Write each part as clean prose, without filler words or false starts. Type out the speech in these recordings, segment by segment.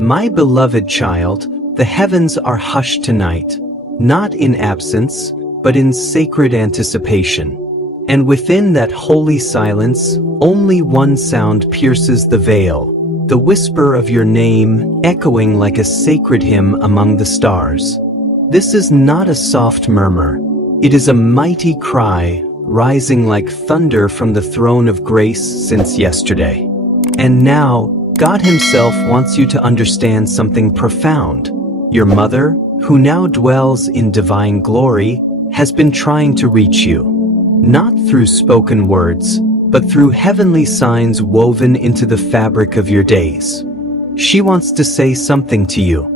My beloved child, the heavens are hushed tonight, not in absence, but in sacred anticipation. And within that holy silence, only one sound pierces the veil, the whisper of your name echoing like a sacred hymn among the stars. This is not a soft murmur. It is a mighty cry, rising like thunder from the throne of grace since yesterday. And now, God Himself wants you to understand something profound. Your mother, who now dwells in divine glory, has been trying to reach you. Not through spoken words, but through heavenly signs woven into the fabric of your days. She wants to say something to you.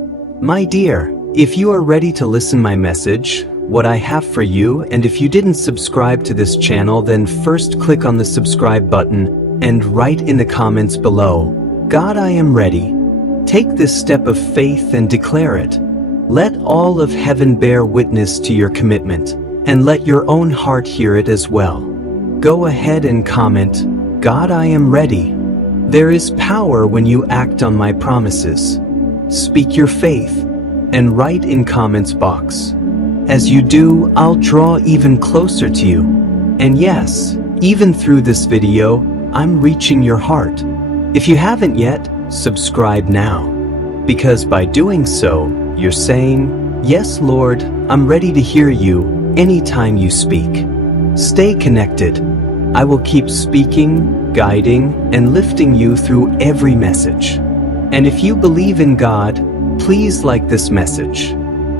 My dear, if you are ready to listen my message, what I have for you, and if you didn't subscribe to this channel, then first click on the subscribe button and write in the comments below, God, I am ready. Take this step of faith and declare it. Let all of heaven bear witness to your commitment, and let your own heart hear it as well. Go ahead and comment, God, I am ready. There is power when you act on my promises. Speak your faith, and write in comments box. As you do, I'll draw even closer to you. And yes, even through this video, I'm reaching your heart. If you haven't yet, subscribe now. Because by doing so, you're saying, yes, Lord, I'm ready to hear you anytime you speak. Stay connected. I will keep speaking, guiding, and lifting you through every message. And if you believe in God, please like this message.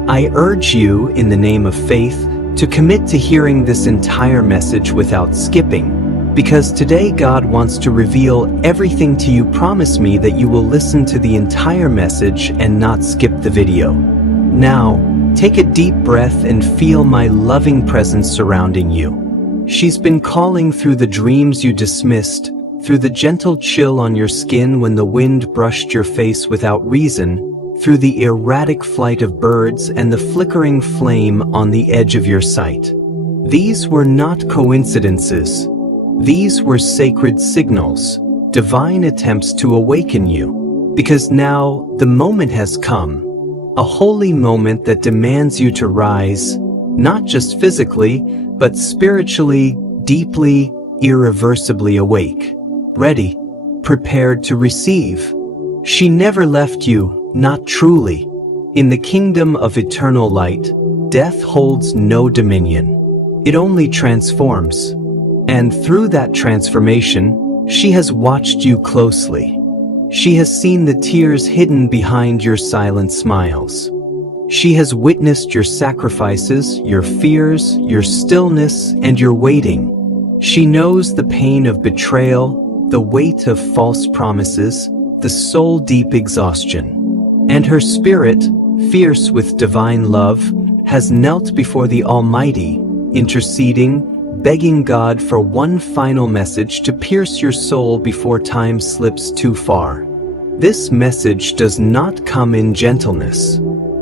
I urge you, in the name of faith, to commit to hearing this entire message without skipping, because today God wants to reveal everything to you. Promise me that you will listen to the entire message and not skip the video. Now, take a deep breath and feel my loving presence surrounding you. She's been calling through the dreams you dismissed, through the gentle chill on your skin when the wind brushed your face without reason, through the erratic flight of birds and the flickering flame on the edge of your sight. These were not coincidences. These were sacred signals, divine attempts to awaken you. Because now the moment has come, a holy moment that demands you to rise, not just physically, but spiritually, deeply, irreversibly awake. Ready, prepared to receive. She never left you. Not truly. In the kingdom of eternal light, death holds no dominion. It only transforms. And through that transformation, she has watched you closely. She has seen the tears hidden behind your silent smiles. She has witnessed your sacrifices, your fears, your stillness, and your waiting. She knows the pain of betrayal, the weight of false promises, the soul-deep exhaustion. And her spirit, fierce with divine love, has knelt before the Almighty, interceding, begging God for one final message to pierce your soul before time slips too far. This message does not come in gentleness.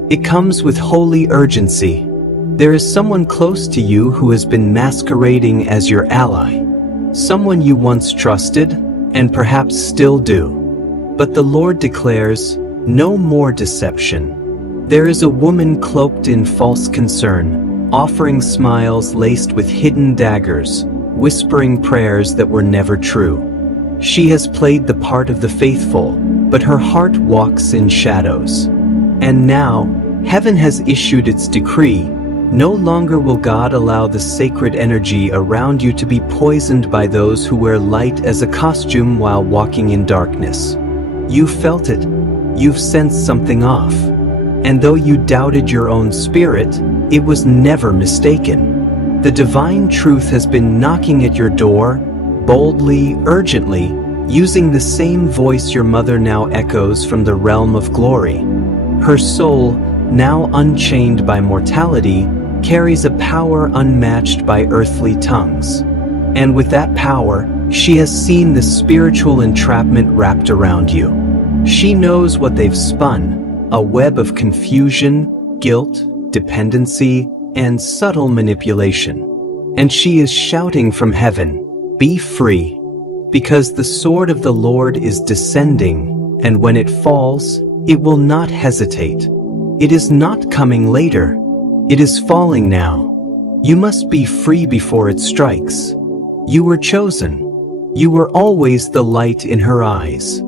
It comes with holy urgency. There is someone close to you who has been masquerading as your ally. Someone you once trusted, and perhaps still do. But the Lord declares, no more deception. There is a woman cloaked in false concern, offering smiles laced with hidden daggers, whispering prayers that were never true. She has played the part of the faithful, but her heart walks in shadows. And now, heaven has issued its decree. No longer will God allow the sacred energy around you to be poisoned by those who wear light as a costume while walking in darkness. You felt it. You've sensed something off. And though you doubted your own spirit, it was never mistaken. The divine truth has been knocking at your door, boldly, urgently, using the same voice your mother now echoes from the realm of glory. Her soul, now unchained by mortality, carries a power unmatched by earthly tongues. And with that power, she has seen the spiritual entrapment wrapped around you. She knows what they've spun, a web of confusion, guilt, dependency, and subtle manipulation. And she is shouting from heaven, be free, because the sword of the Lord is descending, and when it falls, It will not hesitate. It is not coming later. It is falling now. You must be free before it strikes. You were chosen. You were always the light in her eyes.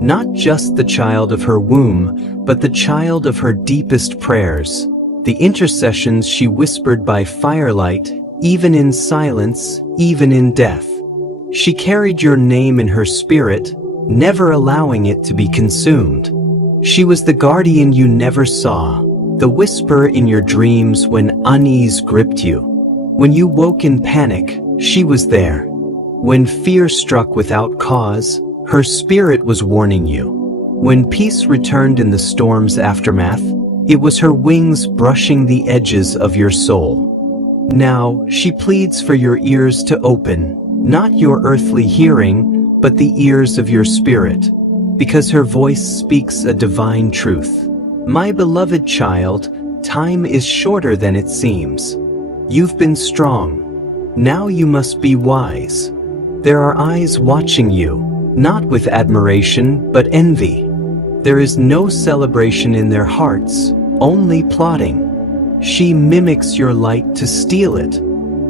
Not just the child of her womb, but the child of her deepest prayers, the intercessions she whispered by firelight, even in silence, even in death. She carried your name in her spirit, never allowing it to be consumed. She was the guardian you never saw, the whisper in your dreams when unease gripped you. When you woke in panic, she was there. When fear struck without cause, her spirit was warning you. When peace returned in the storm's aftermath, it was her wings brushing the edges of your soul. Now, she pleads for your ears to open, not your earthly hearing, but the ears of your spirit, because her voice speaks a divine truth. My beloved child, time is shorter than it seems. You've been strong. Now you must be wise. There are eyes watching you, not with admiration, but envy. There is no celebration in their hearts, only plotting. She mimics your light to steal it.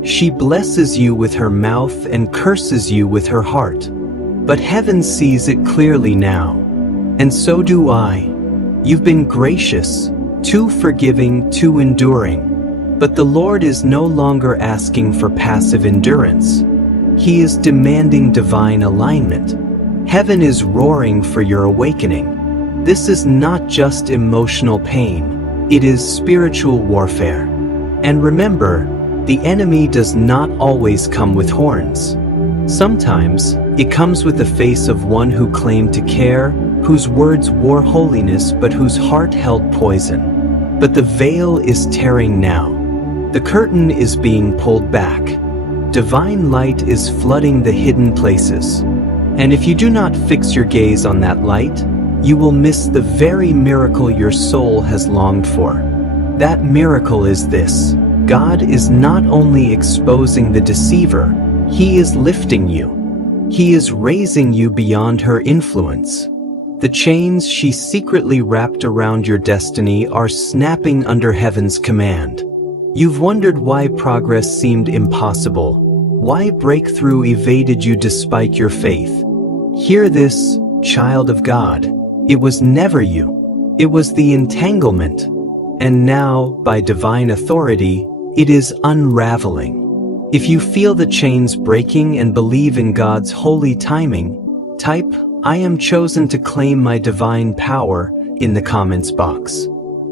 She blesses you with her mouth and curses you with her heart. But heaven sees it clearly now. And so do I. You've been gracious, too forgiving, too enduring. But the Lord is no longer asking for passive endurance. He is demanding divine alignment. Heaven is roaring for your awakening. This is not just emotional pain, it is spiritual warfare. And remember, the enemy does not always come with horns. Sometimes, it comes with the face of one who claimed to care, whose words wore holiness but whose heart held poison. But the veil is tearing now. The curtain is being pulled back. Divine light is flooding the hidden places. And if you do not fix your gaze on that light, you will miss the very miracle your soul has longed for. That miracle is this: God is not only exposing the deceiver, He is lifting you. He is raising you beyond her influence. The chains she secretly wrapped around your destiny are snapping under heaven's command. You've wondered why progress seemed impossible, why breakthrough evaded you despite your faith. Hear this, child of God. It was never you. It was the entanglement. And now, by divine authority, it is unraveling. If you feel the chains breaking and believe in God's holy timing, type, "I am chosen to claim my divine power," in the comments box.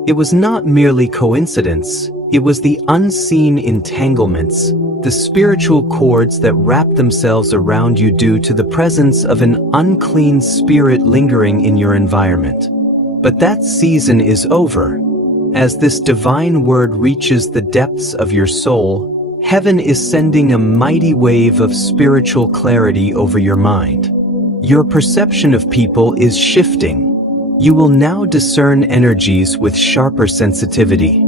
It was not merely coincidence. It was the unseen entanglements, the spiritual cords that wrap themselves around you due to the presence of an unclean spirit lingering in your environment. But that season is over. As this divine word reaches the depths of your soul, heaven is sending a mighty wave of spiritual clarity over your mind. Your perception of people is shifting. You will now discern energies with sharper sensitivity.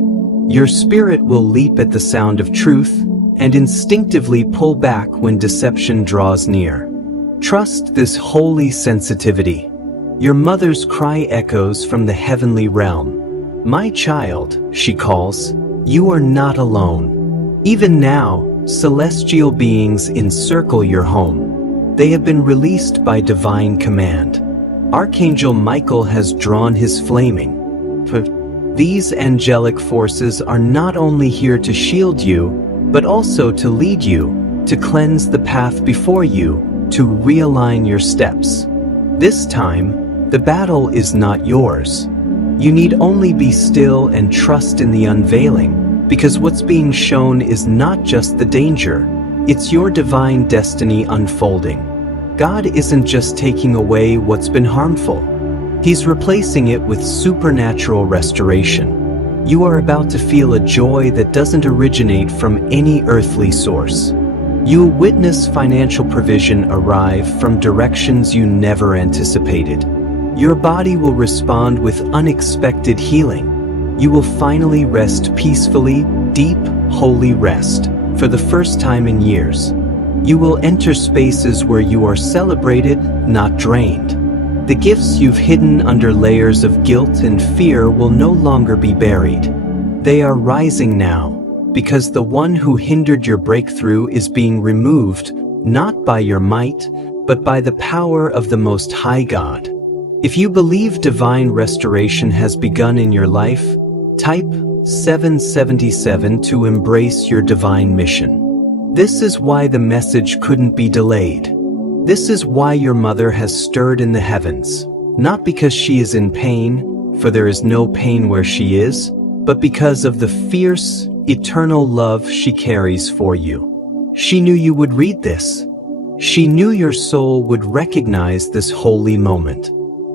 Your spirit will leap at the sound of truth and instinctively pull back when deception draws near. Trust this holy sensitivity. Your mother's cry echoes from the heavenly realm. "My child," she calls, "you are not alone." Even now, celestial beings encircle your home. They have been released by divine command. Archangel Michael has drawn his flaming. These angelic forces are not only here to shield you, but also to lead you, to cleanse the path before you, to realign your steps. This time, the battle is not yours. You need only be still and trust in the unveiling, because what's being shown is not just the danger, it's your divine destiny unfolding. God isn't just taking away what's been harmful. He's replacing it with supernatural restoration. You are about to feel a joy that doesn't originate from any earthly source. You'll witness financial provision arrive from directions you never anticipated. Your body will respond with unexpected healing. You will finally rest peacefully, deep, holy rest, for the first time in years. You will enter spaces where you are celebrated, not drained. The gifts you've hidden under layers of guilt and fear will no longer be buried. They are rising now, because the one who hindered your breakthrough is being removed, not by your might, but by the power of the Most High God. If you believe divine restoration has begun in your life, type 777 to embrace your divine mission. This is why the message couldn't be delayed. This is why your mother has stirred in the heavens, not because she is in pain, for there is no pain where she is, but because of the fierce, eternal love she carries for you. She knew you would read this. She knew your soul would recognize this holy moment.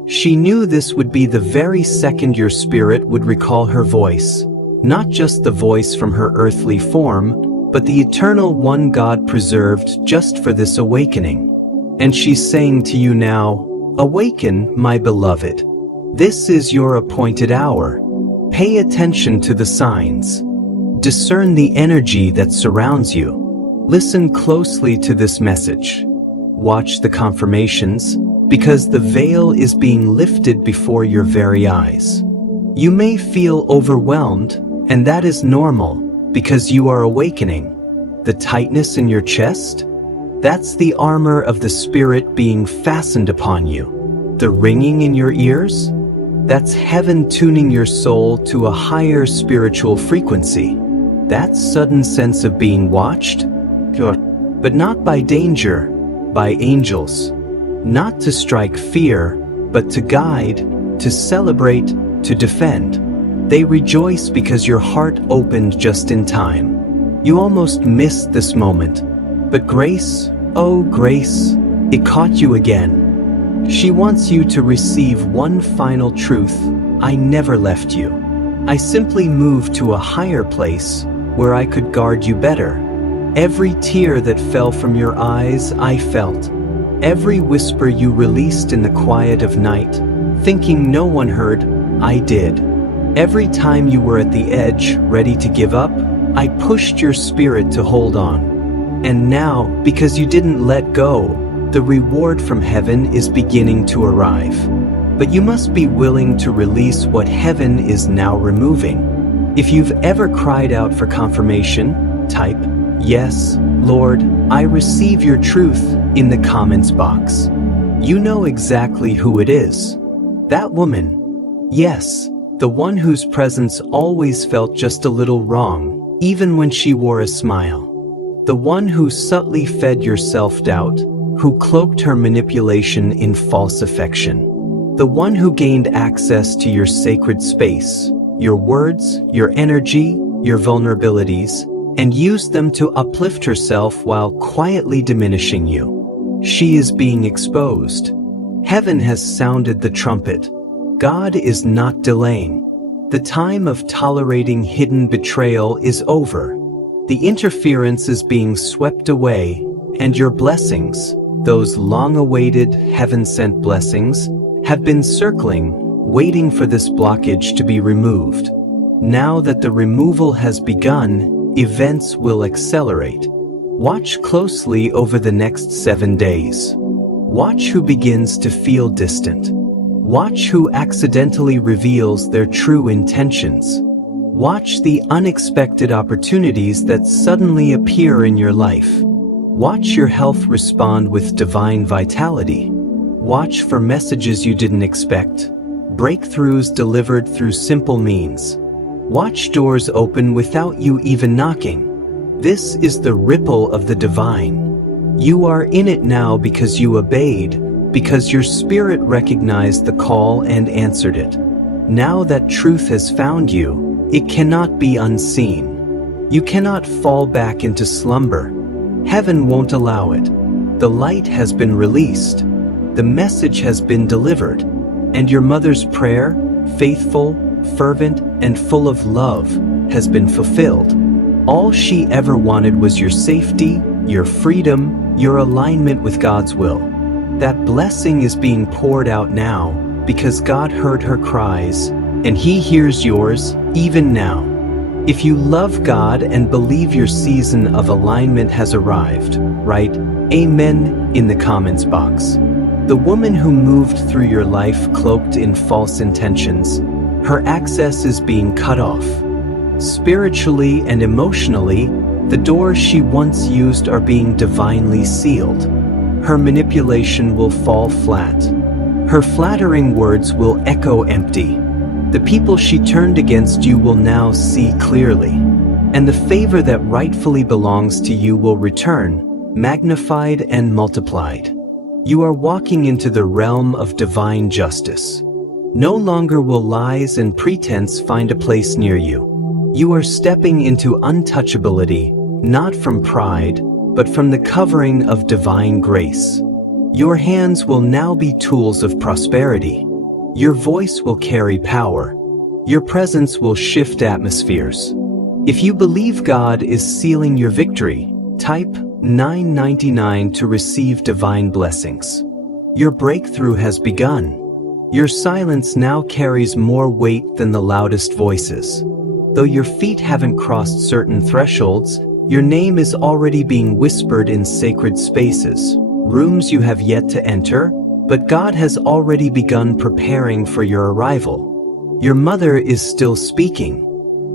She knew this would be the very second your spirit would recall her voice, not just the voice from her earthly form, but the eternal one God preserved just for this awakening. And she's saying to you now, "Awaken, my beloved. This is your appointed hour. Pay attention to the signs. Discern the energy that surrounds you. Listen closely to this message. Watch the confirmations, because the veil is being lifted before your very eyes. You may feel overwhelmed, and that is normal, because you are awakening. The tightness in your chest? That's the armor of the Spirit being fastened upon you. The ringing in your ears? That's heaven tuning your soul to a higher spiritual frequency. That sudden sense of being watched? But not by danger, by angels. Not to strike fear, but to guide, to celebrate, to defend. They rejoice because your heart opened just in time. You almost missed this moment. But grace, oh grace, it caught you again. She wants you to receive one final truth: I never left you. I simply moved to a higher place where I could guard you better. Every tear that fell from your eyes, I felt. Every whisper you released in the quiet of night, thinking no one heard, I did. Every time you were at the edge, ready to give up, I pushed your spirit to hold on. And now, because you didn't let go, the reward from heaven is beginning to arrive. But you must be willing to release what heaven is now removing. If you've ever cried out for confirmation, type, "Yes, Lord, I receive your truth," in the comments box. You know exactly who it is. That woman. Yes, the one whose presence always felt just a little wrong, even when she wore a smile. The one who subtly fed your self-doubt, who cloaked her manipulation in false affection. The one who gained access to your sacred space, your words, your energy, your vulnerabilities, and used them to uplift herself while quietly diminishing you. She is being exposed. Heaven has sounded the trumpet. God is not delaying. The time of tolerating hidden betrayal is over. The interference is being swept away, and your blessings, those long-awaited, heaven-sent blessings, have been circling, waiting for this blockage to be removed. Now that the removal has begun, events will accelerate. Watch closely over the next 7 days. Watch who begins to feel distant. Watch who accidentally reveals their true intentions. Watch the unexpected opportunities that suddenly appear in your life. Watch your health respond with divine vitality. Watch for messages you didn't expect. Breakthroughs delivered through simple means. Watch doors open without you even knocking. This is the ripple of the divine. You are in it now because you obeyed, because your spirit recognized the call and answered it. Now that truth has found you, it cannot be unseen. You cannot fall back into slumber. Heaven won't allow it. The light has been released. The message has been delivered. And your mother's prayer, faithful, fervent, and full of love, has been fulfilled. All she ever wanted was your safety, your freedom, your alignment with God's will. That blessing is being poured out now because God heard her cries, and He hears yours even now. If you love God and believe your season of alignment has arrived, write Amen in the comments box. The woman who moved through your life cloaked in false intentions, her access is being cut off. Spiritually and emotionally, the doors she once used are being divinely sealed. Her manipulation will fall flat. Her flattering words will echo empty. The people she turned against you will now see clearly, and the favor that rightfully belongs to you will return, magnified and multiplied. You are walking into the realm of divine justice. No longer will lies and pretense find a place near you. You are stepping into untouchability, not from pride, but from the covering of divine grace. Your hands will now be tools of prosperity. Your voice will carry power. Your presence will shift atmospheres. If you believe God is sealing your victory, type 999 to receive divine blessings. Your breakthrough has begun. Your silence now carries more weight than the loudest voices. Though your feet haven't crossed certain thresholds, your name is already being whispered in sacred spaces, rooms you have yet to enter, but God has already begun preparing for your arrival. Your mother is still speaking.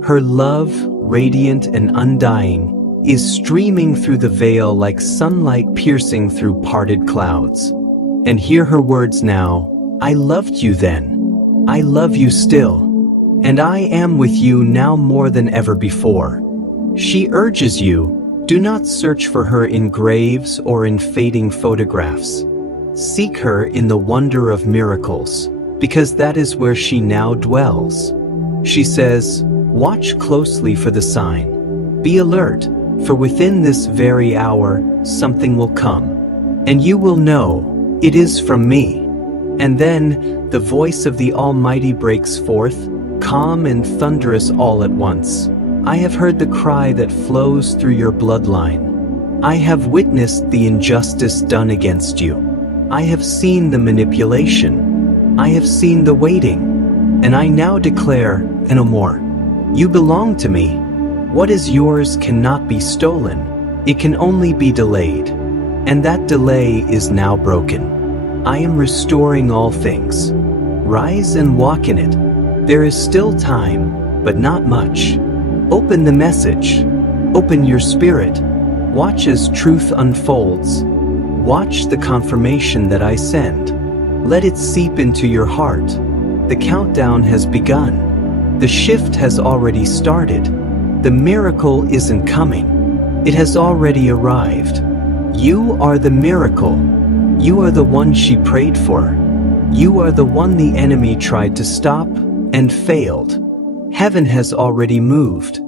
Her love, radiant and undying, is streaming through the veil like sunlight piercing through parted clouds. And hear her words now: I loved you then. I love you still. And I am with you now more than ever before. She urges you, do not search for her in graves or in fading photographs. Seek her in the wonder of miracles, because that is where she now dwells. She says, watch closely for the sign. Be alert, for within this very hour, something will come. And you will know, it is from me. And then, the voice of the Almighty breaks forth, calm and thunderous all at once. I have heard the cry that flows through your bloodline. I have witnessed the injustice done against you. I have seen the manipulation. I have seen the waiting. And I now declare, no more. You belong to me. What is yours cannot be stolen. It can only be delayed. And that delay is now broken. I am restoring all things. Rise and walk in it. There is still time, but not much. Open the message. Open your spirit. Watch as truth unfolds. Watch the confirmation that I send. Let it seep into your heart. The countdown has begun. The shift has already started. The miracle isn't coming. It has already arrived. You are the miracle. You are the one she prayed for. You are the one the enemy tried to stop and failed. Heaven has already moved,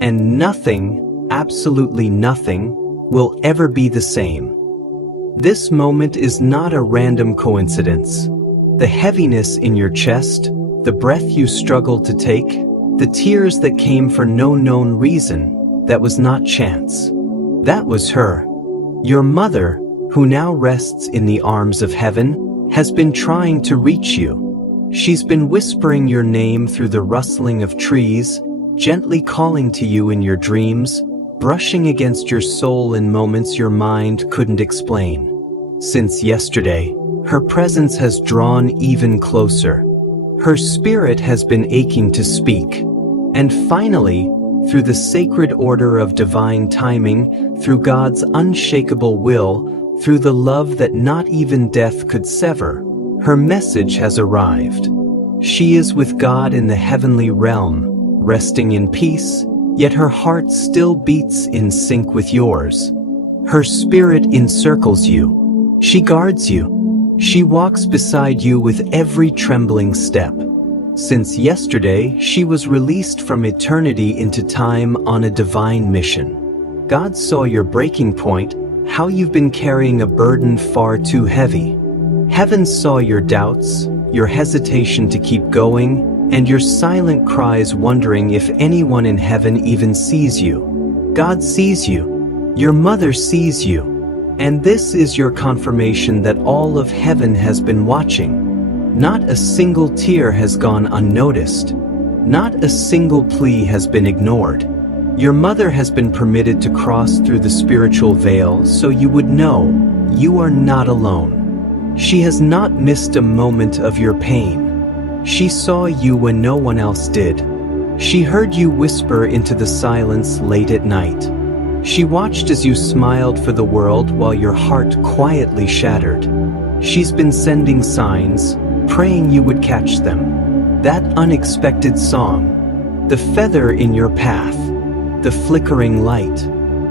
and nothing, absolutely nothing, will ever be the same. This moment is not a random coincidence. The heaviness in your chest, the breath you struggled to take, the tears that came for no known reason, that was not chance. That was her. Your mother, who now rests in the arms of heaven, has been trying to reach you. She's been whispering your name through the rustling of trees, gently calling to you in your dreams, brushing against your soul in moments your mind couldn't explain. Since yesterday, her presence has drawn even closer. Her spirit has been aching to speak. And finally, through the sacred order of divine timing, through God's unshakable will, through the love that not even death could sever, her message has arrived. She is with God in the heavenly realm, resting in peace, yet her heart still beats in sync with yours. Her spirit encircles you. She guards you. She walks beside you with every trembling step. Since yesterday, she was released from eternity into time on a divine mission. God saw your breaking point, how you've been carrying a burden far too heavy. Heaven saw your doubts, your hesitation to keep going, and your silent cries wondering if anyone in heaven even sees you. God sees you. Your mother sees you. And this is your confirmation that all of heaven has been watching. Not a single tear has gone unnoticed. Not a single plea has been ignored. Your mother has been permitted to cross through the spiritual veil so you would know you are not alone. She has not missed a moment of your pain. She saw you when no one else did. She heard you whisper into the silence late at night. She watched as you smiled for the world while your heart quietly shattered. She's been sending signs, praying you would catch them. That unexpected song, the feather in your path, the flickering light,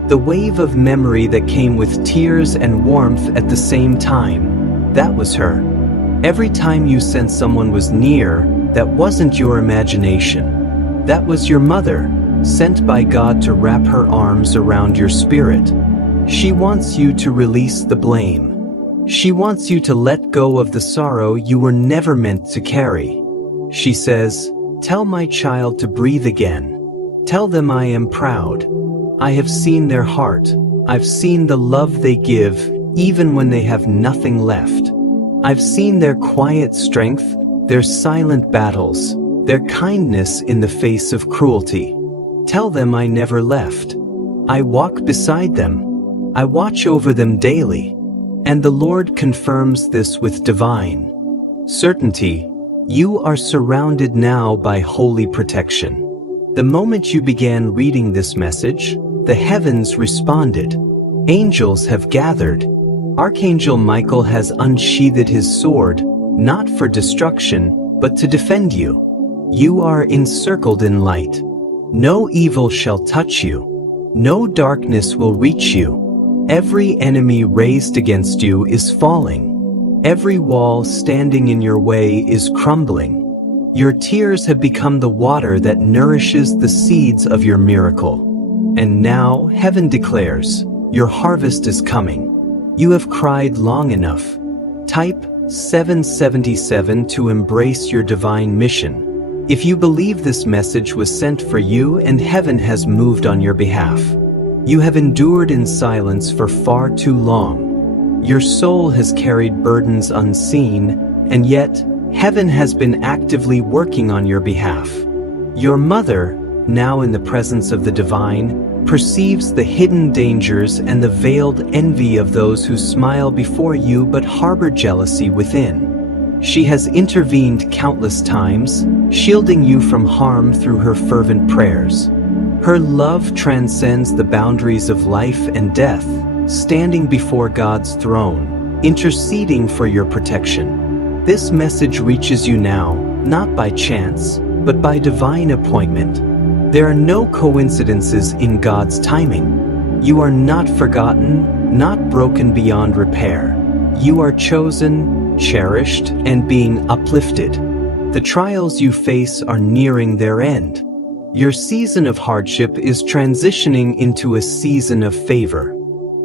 the wave of memory that came with tears and warmth at the same time, that was her. Every time you sensed someone was near, that wasn't your imagination. That was your mother, sent by God to wrap her arms around your spirit. She wants you to release the blame. She wants you to let go of the sorrow you were never meant to carry. She says, "Tell my child to breathe again. Tell them I am proud. I have seen their heart. I've seen the love they give, even when they have nothing left. I've seen their quiet strength, their silent battles, their kindness in the face of cruelty. Tell them I never left. I walk beside them. I watch over them daily." And the Lord confirms this with divine certainty. You are surrounded now by holy protection. The moment you began reading this message, the heavens responded. Angels have gathered. Archangel Michael has unsheathed his sword, not for destruction, but to defend you. You are encircled in light. No evil shall touch you. No darkness will reach you. Every enemy raised against you is falling. Every wall standing in your way is crumbling. Your tears have become the water that nourishes the seeds of your miracle. And now, heaven declares, your harvest is coming. You have cried long enough. Type 777 to embrace your divine mission. If you believe this message was sent for you and heaven has moved on your behalf. You have endured in silence for far too long. Your soul has carried burdens unseen, and yet, heaven has been actively working on your behalf. Your mother, now in the presence of the divine, perceives the hidden dangers and the veiled envy of those who smile before you but harbor jealousy within. She has intervened countless times, shielding you from harm through her fervent prayers. Her love transcends the boundaries of life and death, standing before God's throne, interceding for your protection. This message reaches you now, not by chance, but by divine appointment. There are no coincidences in God's timing. You are not forgotten, not broken beyond repair. You are chosen, cherished, and being uplifted. The trials you face are nearing their end. Your season of hardship is transitioning into a season of favor.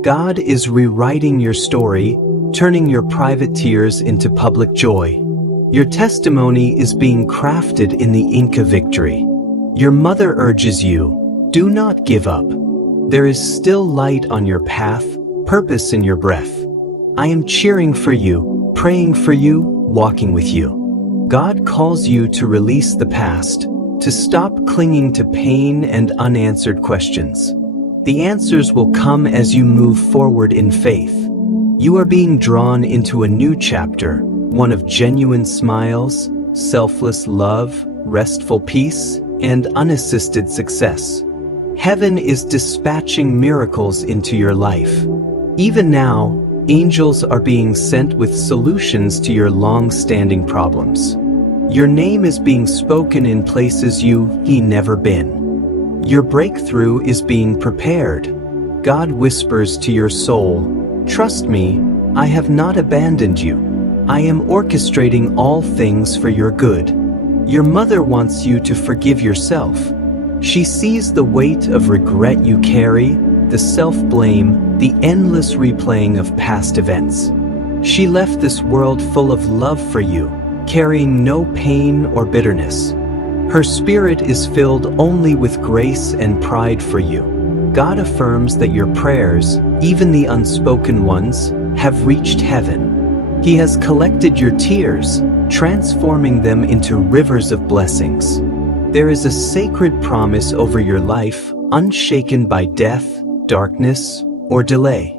God is rewriting your story, turning your private tears into public joy. Your testimony is being crafted in the ink of victory. Your mother urges you, do not give up. There is still light on your path, purpose in your breath. I am cheering for you, praying for you, walking with you. God calls you to release the past, to stop clinging to pain and unanswered questions. The answers will come as you move forward in faith. You are being drawn into a new chapter, one of genuine smiles, selfless love, restful peace, and unassisted success. Heaven is dispatching miracles into your life. Even now, angels are being sent with solutions to your long-standing problems. Your name is being spoken in places you've never been. Your breakthrough is being prepared. God whispers to your soul, "Trust me, I have not abandoned you. I am orchestrating all things for your good." Your mother wants you to forgive yourself. She sees the weight of regret you carry, the self-blame, the endless replaying of past events. She left this world full of love for you, carrying no pain or bitterness. Her spirit is filled only with grace and pride for you. God affirms that your prayers, even the unspoken ones, have reached heaven. He has collected your tears, transforming them into rivers of blessings. There is a sacred promise over your life, unshaken by death, darkness, or delay.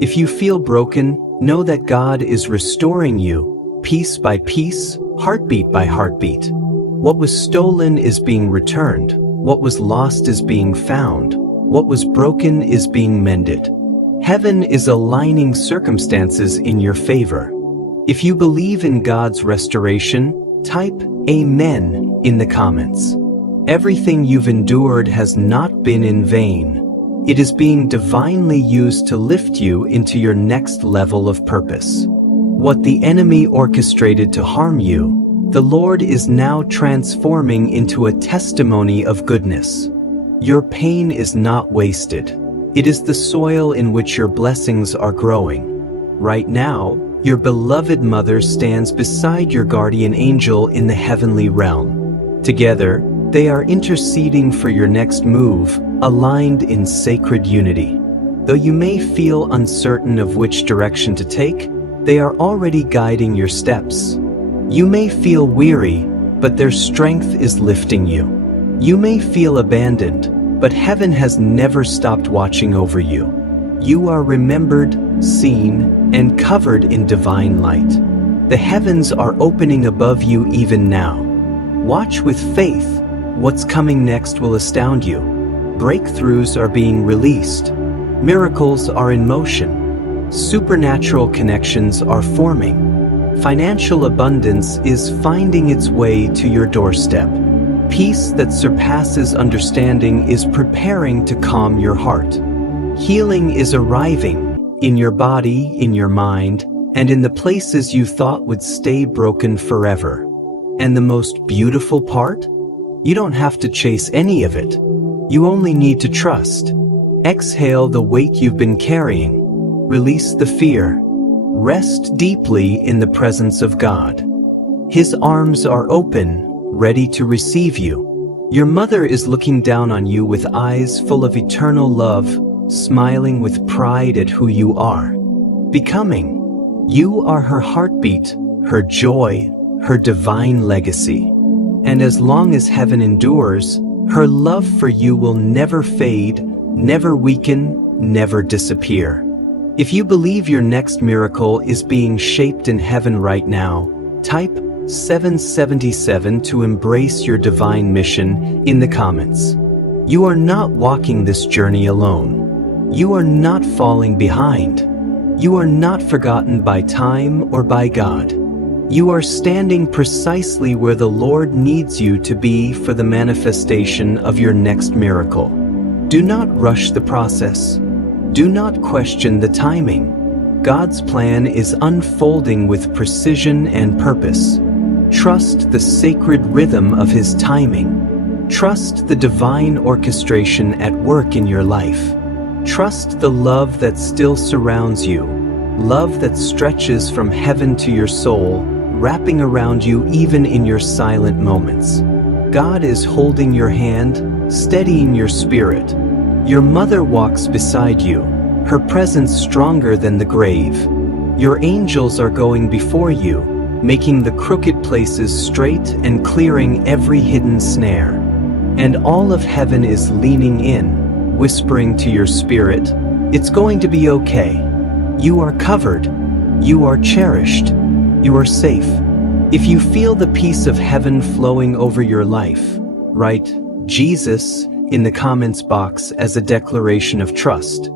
If you feel broken, Know that God is restoring you, piece by piece, heartbeat by heartbeat. What was stolen is being returned. What was lost is being found. What was broken is being mended. Heaven is aligning circumstances in your favor. If you believe in God's restoration, type Amen in the comments. Everything you've endured has not been in vain. It is being divinely used to lift you into your next level of purpose. What the enemy orchestrated to harm you, the Lord is now transforming into a testimony of goodness. Your pain is not wasted. It is the soil in which your blessings are growing. Right now, your beloved mother stands beside your guardian angel in the heavenly realm. Together, they are interceding for your next move, aligned in sacred unity. Though you may feel uncertain of which direction to take, they are already guiding your steps. You may feel weary, but their strength is lifting you. You may feel abandoned, but heaven has never stopped watching over you. You are remembered, seen, and covered in divine light. The heavens are opening above you even now. Watch with faith. What's coming next will astound you. Breakthroughs are being released. Miracles are in motion. Supernatural connections are forming. Financial abundance is finding its way to your doorstep. Peace that surpasses understanding is preparing to calm your heart. Healing is arriving in your body, in your mind, and in the places you thought would stay broken forever. And the most beautiful part? You don't have to chase any of it. You only need to trust. Exhale the weight you've been carrying. Release the fear. Rest deeply in the presence of God. His arms are open, ready to receive you. Your mother is looking down on you with eyes full of eternal love, smiling with pride at who you are. Becoming. You are her heartbeat, her joy, her divine legacy. And as long as heaven endures, her love for you will never fade, never weaken, never disappear. If you believe your next miracle is being shaped in heaven right now, type 777 to embrace your divine mission in the comments. You are not walking this journey alone. You are not falling behind. You are not forgotten by time or by God. You are standing precisely where the Lord needs you to be for the manifestation of your next miracle. Do not rush the process. Do not question the timing. God's plan is unfolding with precision and purpose. Trust the sacred rhythm of His timing. Trust the divine orchestration at work in your life. Trust the love that still surrounds you, love that stretches from heaven to your soul, wrapping around you even in your silent moments. God is holding your hand, steadying your spirit. Your mother walks beside you, her presence stronger than the grave. Your angels are going before you, making the crooked places straight and clearing every hidden snare. And all of heaven is leaning in, whispering to your spirit, "It's going to be okay. You are covered. You are cherished. You are safe." If you feel the peace of heaven flowing over your life, write Jesus in the comments box as a declaration of trust.